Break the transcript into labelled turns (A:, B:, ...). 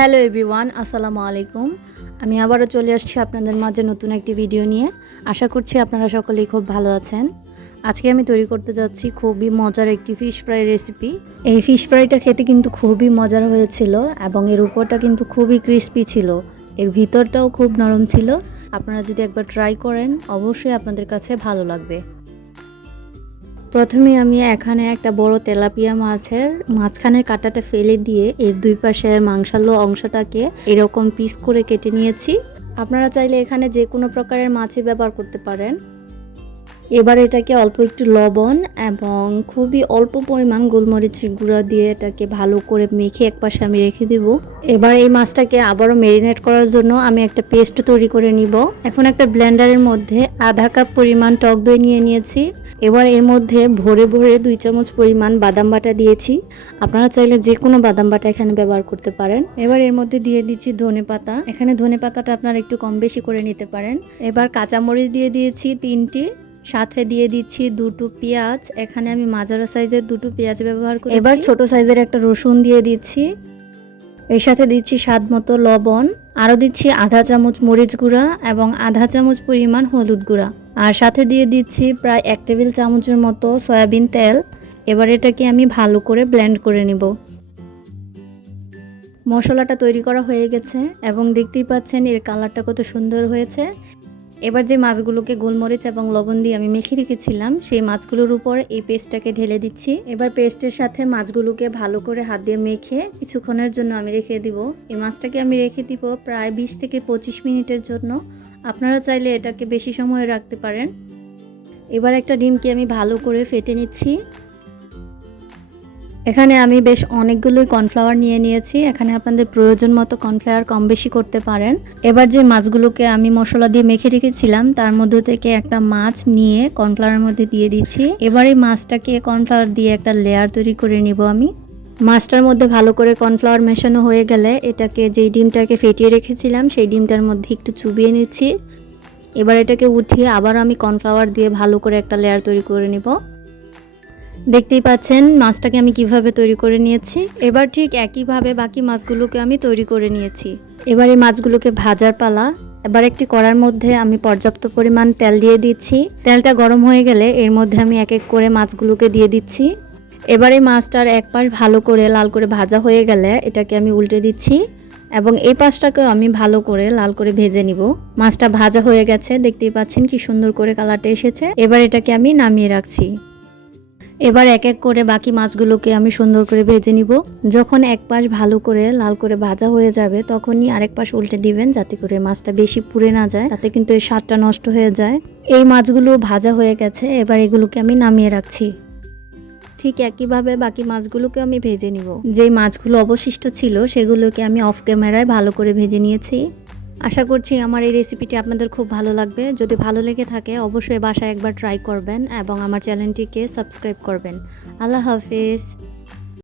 A: Hello everyone, আসসালামু আলাইকুম। আমি আবারও চলে আসছি আপনাদের মাঝে নতুন একটি ভিডিও নিয়ে। আশা করছি আপনারা সকলেই খুব ভালো আছেন। আজকে আমি তৈরি করতে যাচ্ছি খুবই মজার একটি ফিশ ফ্রাই রেসিপি এই ফিশ ফ্রাইটা খেতে কিন্তু খুবই মজার হয়েছিল এবং এর উপরটা কিন্তু খুবই ক্রিস্পি ছিল। এর ভিতরটাও খুব নরম ছিল। আপনারা যদি একবার ট্রাই করেন, অবশ্যই আপনাদের কাছে ভালো লাগবে। প্রথমে আমি এখানে একটা বড় তেলাপিয়া মাছের মাঝখানের কাঁটাটা ফেলে দিয়ে এর দুই পাশের মাংসালো অংশটাকে এরকম পিস করে কেটে নিয়েছি। আপনারা চাইলে এখানে যে কোনো প্রকারের মাছই ব্যবহার করতে পারেন। এবার এটাকে অল্প একটু লবণ এবং খুবই অল্প পরিমাণ গোলমরিচের গুঁড়া দিয়ে এটাকে ভালো করে মেখে এক পাশে আমি রেখে দিব। এবার এই মাছটাকে আবারও ম্যারিনেট করার জন্য আমি একটা পেস্ট তৈরি করে নিব। এখন একটা ব্লেন্ডারের মধ্যে আধা কাপ পরিমাণ টক দই নিয়ে নিয়েছি। এবার এর মধ্যে ভরে ভরে দুই চামচ পরিমাণ বাদাম বাটা দিয়েছি। আপনারা চাইলে যে কোনো বাদাম বাটা এখানে ব্যবহার করতে পারেন। এবার এর মধ্যে দিয়ে দিচ্ছি ধনে পাতা। এখানে ধনে পাতাটা আপনারা একটু কম বেশি করে নিতে পারেন। এবার কাঁচামরিচ দিয়ে দিয়েছি তিনটি। সাথে দিয়ে দিচ্ছি দুটো পেঁয়াজ। এখানে আমি মাঝারো সাইজের দুটো পেঁয়াজ ব্যবহার করি এবার ছোট সাইজের একটা রসুন দিয়ে দিচ্ছি। এর সাথে দিচ্ছি স্বাদ মতো লবণ। আরও দিচ্ছি আধা চামচ মরিচ গুঁড়া এবং আধা চামচ পরিমাণ হলুদ গুঁড়া। আর সাথে দিয়ে দিচ্ছি প্রায় এক টেবিল চামচের মতো সয়াবিন তেল। এবার এটাকে আমি ভালো করে ব্লেন্ড করে নিব। মশলাটা তৈরি করা হয়ে গেছে এবং দেখতেই পাচ্ছেন এর কালারটা কত সুন্দর হয়েছে। এবার যে মাছগুলোকে গোলমরিচ এবং লবণ দিয়ে আমি মেখে রেখেছিলাম, সেই মাছগুলোর উপর এই পেস্টটাকে ঢেলে দিচ্ছি। এবার পেস্টের সাথে মাছগুলোকে ভালো করে হাত দিয়ে মেখে কিছুক্ষণের জন্য আমি রেখে দিব। এই মাছটাকে আমি রেখে দিব প্রায় বিশ থেকে পঁচিশ মিনিটের জন্য। আপনারা চাইলে এটাকে বেশি সময় রাখতে পারেন। এবার একটা ডিমকে আমি ভালো করে ফেটে নিচ্ছি। এখানে আমি বেশ অনেকগুলোই কর্নফ্লাওয়ার নিয়ে নিয়েছি। এখানে আপনাদের প্রয়োজন মতো কর্নফ্লাওয়ার কম বেশি করতে পারেন। এবার যে মাছগুলোকে আমি মশলা দিয়ে মেখে রেখেছিলাম, তার মধ্যে থেকে একটা মাছ নিয়ে কর্নফ্লাওয়ারের মধ্যে দিয়ে দিচ্ছি। এবার এই মাছটাকে কর্নফ্লাওয়ার দিয়ে একটা লেয়ার তৈরি করে নিব আমি। মাছটার মধ্যে ভালো করে কর্নফ্লাওয়ার মেশানো হয়ে গেলে এটাকে যেই ডিমটাকে ফেটিয়ে রেখেছিলাম, সেই ডিমটার মধ্যে একটু চুবিয়ে নিচ্ছি। এবার এটাকে উঠিয়ে আবার আমি কর্নফ্লাওয়ার দিয়ে ভালো করে একটা লেয়ার তৈরি করে নিব। দেখতেই পাচ্ছেন মাছটাকে আমি কীভাবে তৈরি করে নিয়েছি। এবার ঠিক একইভাবে বাকি মাছগুলোকে আমি তৈরি করে নিয়েছি। এবার এই মাছগুলোকে ভাজার পালা। এবার একটি কড়ার মধ্যে আমি পর্যাপ্ত পরিমাণ তেল দিয়ে দিচ্ছি। তেলটা গরম হয়ে গেলে এর মধ্যে আমি এক এক করে মাছগুলোকে দিয়ে দিচ্ছি। এবার এই মাছটার এক পাশ ভালো করে লাল করে ভাজা হয়ে গেলে এটাকে আমি উল্টে দিচ্ছি এবং এই পাশটাকেও আমি ভালো করে লাল করে ভেজে নিব। মাছটা ভাজা হয়ে গেছে, দেখতেই পাচ্ছেন কি সুন্দর করে কালারটা এসেছে। এবার এটাকে আমি নামিয়ে রাখছি। এবার এক এক করে বাকি মাছগুলোকে আমি সুন্দর করে ভেজে নিব। যখন এক পাশ ভালো করে লাল করে ভাজা হয়ে যাবে, তখনই আরেক পাশ উল্টে দিবেন যাতে করে মাছটা বেশি পুড়ে না যায়, তাতে কিন্তু এই স্বাদটা নষ্ট হয়ে যায়। এই মাছগুলো ভাজা হয়ে গেছে, এবার এগুলোকে আমি নামিয়ে রাখছি। ঠিক একইভাবে বাকি মাছগুলোকে আমি ভেজে নিব। যেই মাছগুলো অবশিষ্ট ছিল, সেগুলোকে আমি অফ ক্যামেরায় ভালো করে ভেজে নিয়েছি। আশা করছি আমার এই রেসিপিটি আপনাদের খুব ভালো লাগবে। যদি ভালো লেগে থাকে, অবশ্যই বাসায় একবার ট্রাই করবেন এবং আমার চ্যানেলটিকে সাবস্ক্রাইব করবেন। আল্লাহ হাফিজ।